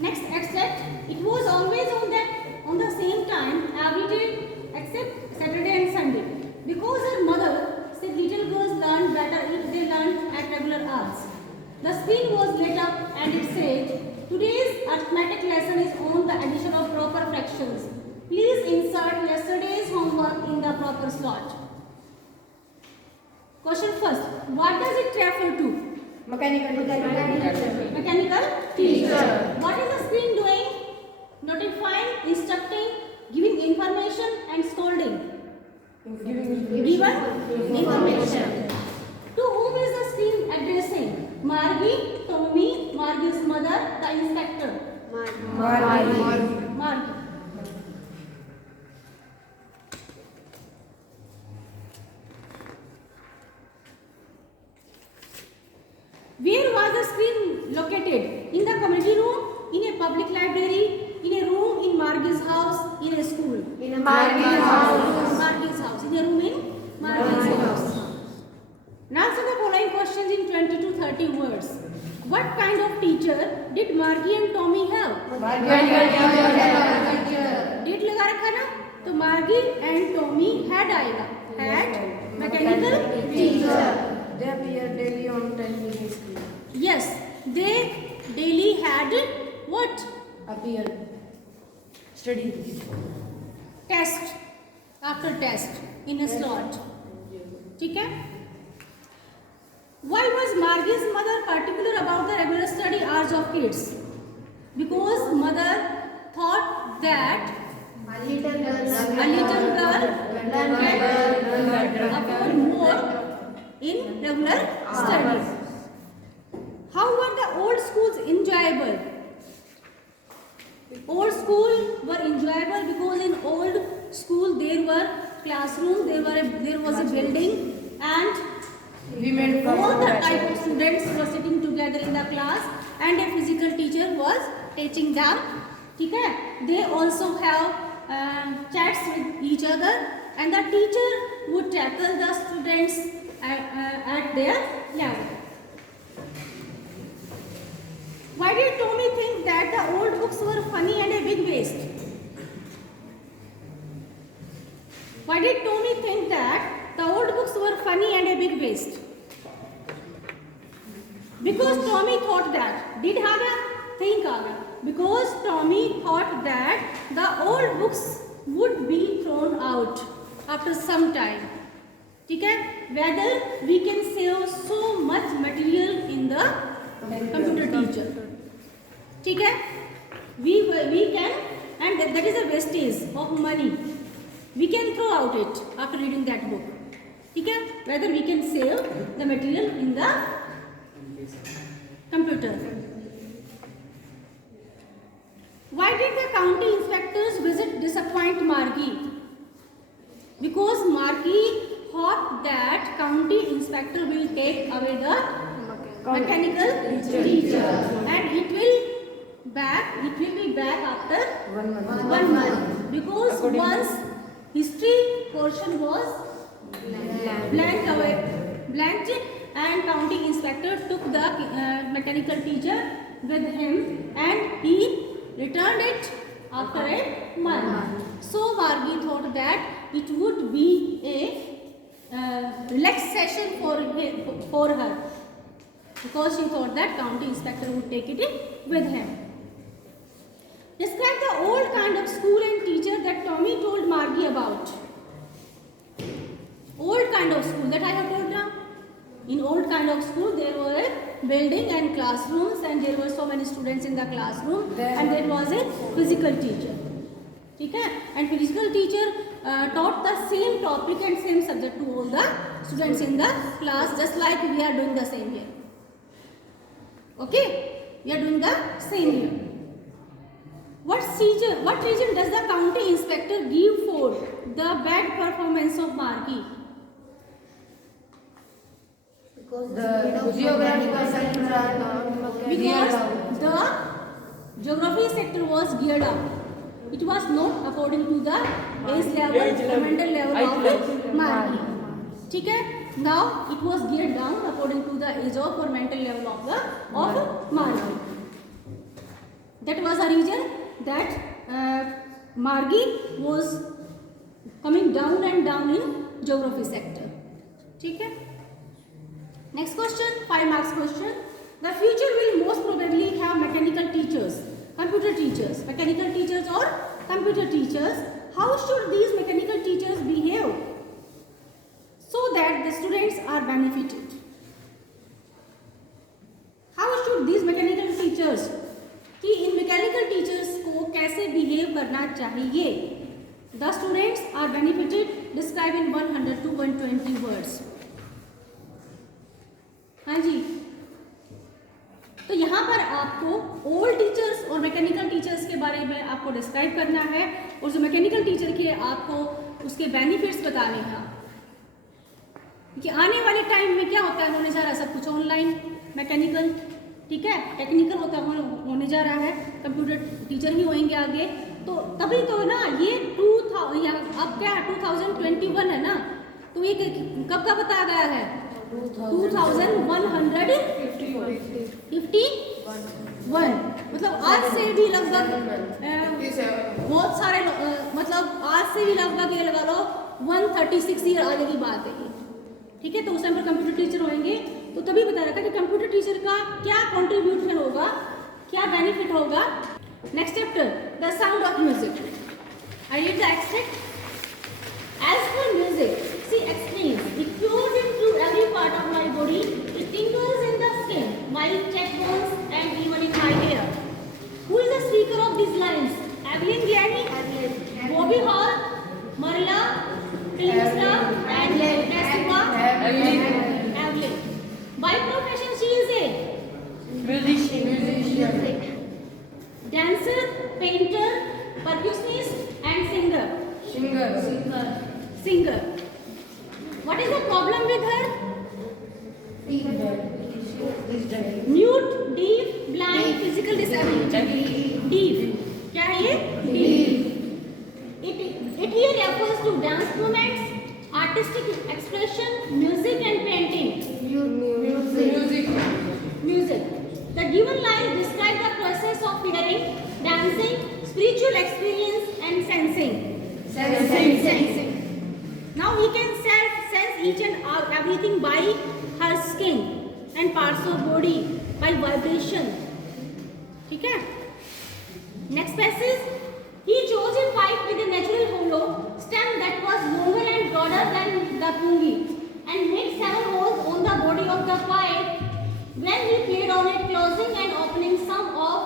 Next, except it was always on the same time every day except Saturday and Sunday. Because her mother said little girls learn better if they learn at regular hours. The screen was lit up and it said, today's arithmetic lesson is on the addition of proper fractions. Please insert yesterday's homework in the proper slot. Question first. What does it refer to? Mechanical teacher. What is the screen doing? Notifying, instructing, giving information and scolding. Given information. To whom is the screen addressing? Margie, Tommy, Margie's mother, the inspector. Margie. Where was the screen located? In the community room, in a public library, in a room in Margie's house, in a school. In Margie's house. Margie's house. In a room in Margie's house. Now answer the following questions in 20 to 30 words. What kind of teacher did Margie and Tommy have? Did लगा रखा ना? तो Margie and Tommy had आएगा. Had mechanical teacher. They appear daily on television screen. Yes, they daily had what? Appear. Study. Test. After test in a slot. ठीक है? Why was Margie's mother particular about the regular study hours of kids? Because mother thought that a little girl can afford more in regular studies. How were the old schools enjoyable? Old school were enjoyable because in old school there were classrooms, there was a building, and all the type of students were sitting together in the class, and a physical teacher was teaching them. ठीक है? They also have chats with each other, and the teacher would tackle the students at their level. Why did Tommy think that the old books were funny and a big waste? Why did Tommy think that the old books were funny and a big waste? Because Tommy thought that. Did Haga think Haga? Because Tommy thought that the old books would be thrown out after some time. ठीक है? Whether we can save so much material in the computer teacher. ठीक है? We can, and that is a wastage of money. We can throw out it after reading that book. ठीक है? Whether we can save the material in the computer. Why did the county inspectors visit disappoint Margie? Because Margie thought that county inspector will take away the mechanical teacher, and it will be back after 1 month. Because once history portion was blanked, and county inspector took the mechanical teacher with him, and he returned it after a month. So Margie thought that it would be a relaxation for her, because she thought that county inspector would take it with him. Describe the old kind of school and teacher that Tommy told Margie about. Old kind of school that I have told now. In old kind of school there were a building and classrooms, and there were so many students in the classroom, and there was a physical teacher. ठीक है? And physical teacher taught the same topic and same subject to all the students in the class, just like we are doing the same here. Okay? We are doing the same here. What reason does the county inspector give for the bad performance of Margie? Because the geographical sector are not Because the geography sector was geared up. It was not according to the age level, the mental level of Margie. ठीक है? Now it was geared down according to the age of or mental level of Margie. That was the reason that Margi was coming down and down in geography sector. ठीक है? Next question, 5 marks question. The future will most probably have mechanical teachers, computer teachers, mechanical teachers or computer teachers. How should these mechanical teachers behave so that the students are benefited? How should these mechanical teachers, कि इन mechanical teachers को कैसे behave करना चाहिए? The students are benefited. Describe in 100 to 120 words. हाँ जी, तो यहाँ पर आपको ओल्ड टीचर्स और मैकेनिकल टीचर्स के बारे में आपको डिस्क्राइब करना है, और जो मैकेनिकल टीचर की है आपको उसके बेनिफिट्स बताने हैं कि आने वाले टाइम में क्या होता है, होने जा रहा है सब कुछ ऑनलाइन, मैकेनिकल, ठीक है, टेक्निकल होने जा रहा है, कंप्यूटर टीचर ही होंगे आगे, तो तभी तो ना ये अब क्या 2021 है ना, तो ये कब का बताया गया है 2151, मतलब आज से भी लगभग बहुत सारे मतलब आज से भी लगभग ये लगा लो 136 ईयर आगे की बात है, ठीक है। तो उस टाइम पर कंप्यूटर टीचर होंगे, तो तभी बता रहा था कि कंप्यूटर टीचर का क्या कंट्रीब्यूशन होगा, क्या बेनिफिट होगा। Next chapter, the sound of music. I read the extract. As for music, she explains, it flows into every part of my body. It tingles in the skin, my cheekbones, and even in my hair. Who is the speaker of these lines? Evelyn Gianni, Bobby Hall, Maria Tilmistra, and Nasiba. Evelyn. By profession, she is a musician, dancer, painter, percussionist, and singer. Singer. What is the problem with her? Mute, deaf, blind, physical disability. Deaf. क्या है ये? Deaf. It here refers to dance movements, artistic expression, music and painting. Music. The given lines describe the process of hearing, dancing, spiritual experience and sensing. Now we can sense each and everything by her skin and parts of body by vibration. ठीक है? Next passage. He chose a pipe with a natural hollow stem that was longer and broader than the pungi, and made 7 holes on the body of the pipe. When he played on it, closing and opening some of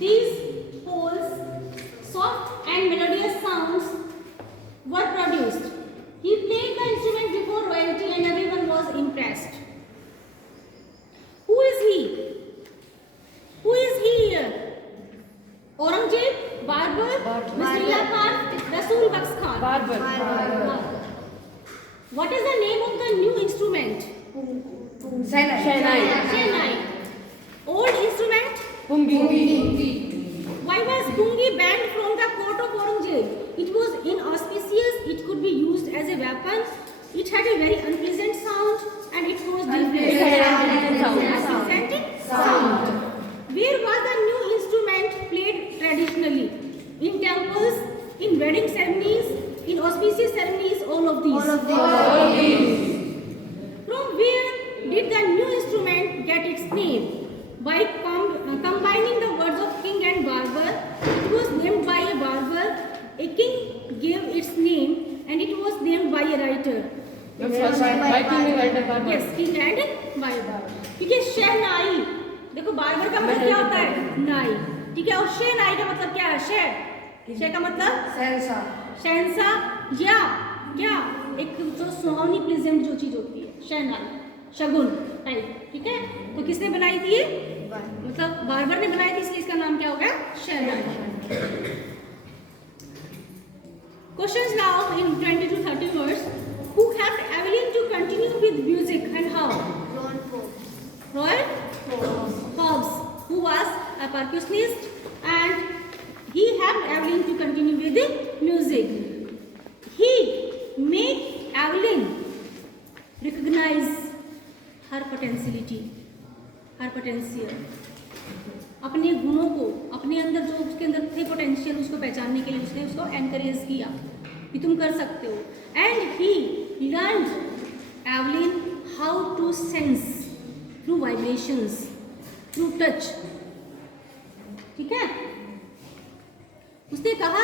these holes, soft and melodious sounds were produced. He played the instrument before royalty and everyone was impressed. Who is he? Who is he here? Aurangzeb, Barber, Bismillah Khan, Rasool Baks Khan. Barber. What is the name of the new instrument? Shehnai. Old instrument? Pungi. Why was Pungi banned from the court of Aurangzeb? It was inauspicious, it could be used as a weapon, it had a very unpleasant sound, and it was unpleasant sound. Where was the new instrument played traditionally? In temples, in wedding ceremonies, in auspicious ceremonies, all of these. From where did the new instrument get its name? By combining the words of king and barber, it was named by a barber. A king gave its name, and it was named by a writer. Yes, king and barber. क्योंकि शहनाई, देखो barber का मतलब क्या होता है? नाई, ठीक है। और शहनाई का मतलब क्या है? शह का मतलब शहंशाह, या क्या एक जो सुहावनी प्लेजेंट जो चीज होती है, शहनाई, शगुन टाइप, ठीक है। तो किसने बनाई थी ये? मतलब बार्बर ने बनाई थी, इसलिए इसका नाम क्या हो गया? शहनाई। Questions now in 20 to 30 words. Who helped Evelyn to continue with music and how? Roy Forbes, who was a percussionist, and he helped Evelyn to continue with the music. He made Evelyn recognize her potential. अपने गुणों को, अपने अंदर जो उसके अंदर थे potential, उसको पहचानने के लिए उसने उसको एनकरेज किया कि तुम कर सकते हो. And he learn Evelyn how to sense through vibrations, through touch. ठीक है, उसने कहा